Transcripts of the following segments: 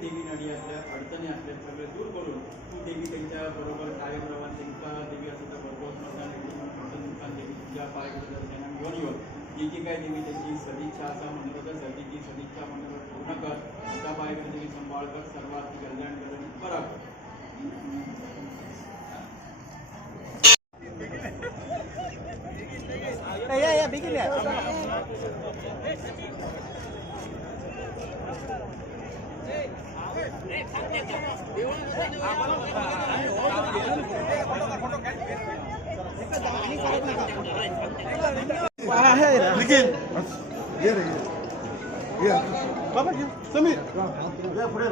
देवी नडी असल्या अडचणी असल्या सगळे दूर करून तू देवी त्यांच्या बरोबर कार्यक्रमात त्यांचा देवी असं तर भरपूर मतदान देवी तुझ्या पायकडे त्यांना घेऊन येऊन जी जी काय देवी त्यांची सदिच्छा असा म्हणत होतं सदीची सदिच्छा म्हणत पूर्ण कर तुझ्या पायकडे देवी सांभाळ कर सर्वात कल्याण करून बरा निखिल बाबा समीर पुढे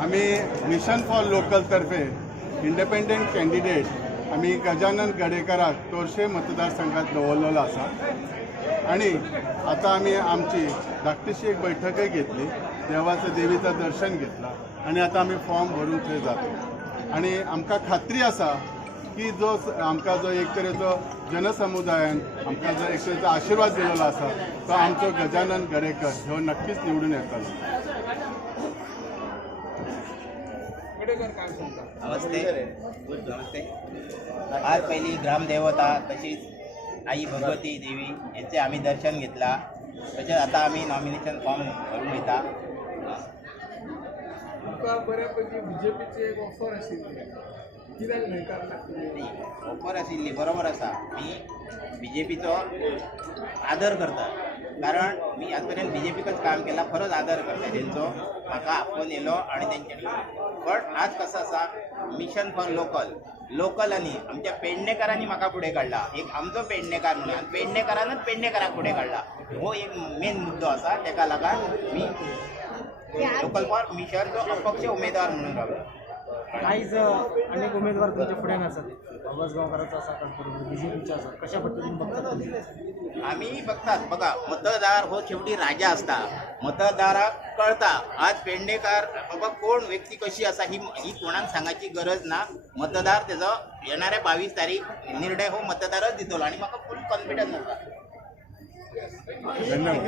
आम्ही मिशन फॉर लोकल तर्फे इंडिपेंडंट कॅन्डिडेट आम्ही गजानन गडेकराक तोरशे मतदारसंघात दवरलेलो आसा आणि आता आम्ही आमची धाकटीशी एक बैठकय घेतली देवाचं देवीचं दर्शन घेतला आणि आता आम्ही फॉर्म भरून थंय जातो आणि आमकां खात्री आसा की जो आमकां जो एक तरेचो जनसमुदायान आमकां जो एक तरेचो आशिर्वाद दिलेलो आसा तो आमचो गजानन गडेकर ह्यो नक्कीच निवडून येतलो. नमस्ते. आज पहिली ग्रामदेवता तशीच आई भगवती देवी यांचे आम्ही दर्शन घेतला. तसेच आता आम्ही नॉमिनेशन फॉर्म भरून वयता. बऱ्यापैकी बीजेपीची एक ऑफर आशिल्ली कित्याक न्हयकार ऑफर आशिल्ली बरोबर आसा. मी बीजेपीचो आदर करता कारण मी आजपर्यंत बीजेपीकच काम केला. खरोच आदर करता तेंचो म्हाका आपोवन येयलो आणि तेंच्यानी. पण आज कसं आसा मिशन फॉर लोकलांनी आमच्या पेडणेकारांनी म्हाका फुडें काडला. एक आमचो पेडणेकार म्हणून आनी पेडणेकारानच पेडणेकाराक फुडें काडला. हो एक मेन मुद्दो आसा. तेका लागून मी लोकल फॉर मिशनचो अपक्ष उमेदवार म्हणून रावला. काहीच अनेक उमेदवार तुमच्या फुड्यान आसात. आवाज गांवकारांचा आसा बीजेपीचा आसा. कशा पद्धतीने बघतात तुम्ही? आम्ही बघतात बघा मतदार हो शेवटी राजा असता. मतदाराक कळता आज पेडणेकार बाबा कोण व्यक्ती कशी असा ही कोणाक सांगायची गरज ना. मतदार त्याचा येणाऱ्या 22 तारीख निर्णय हो मतदारच दितलो आणि म्हाका फुल कॉन्फिडन्स आसा. धन्यवाद.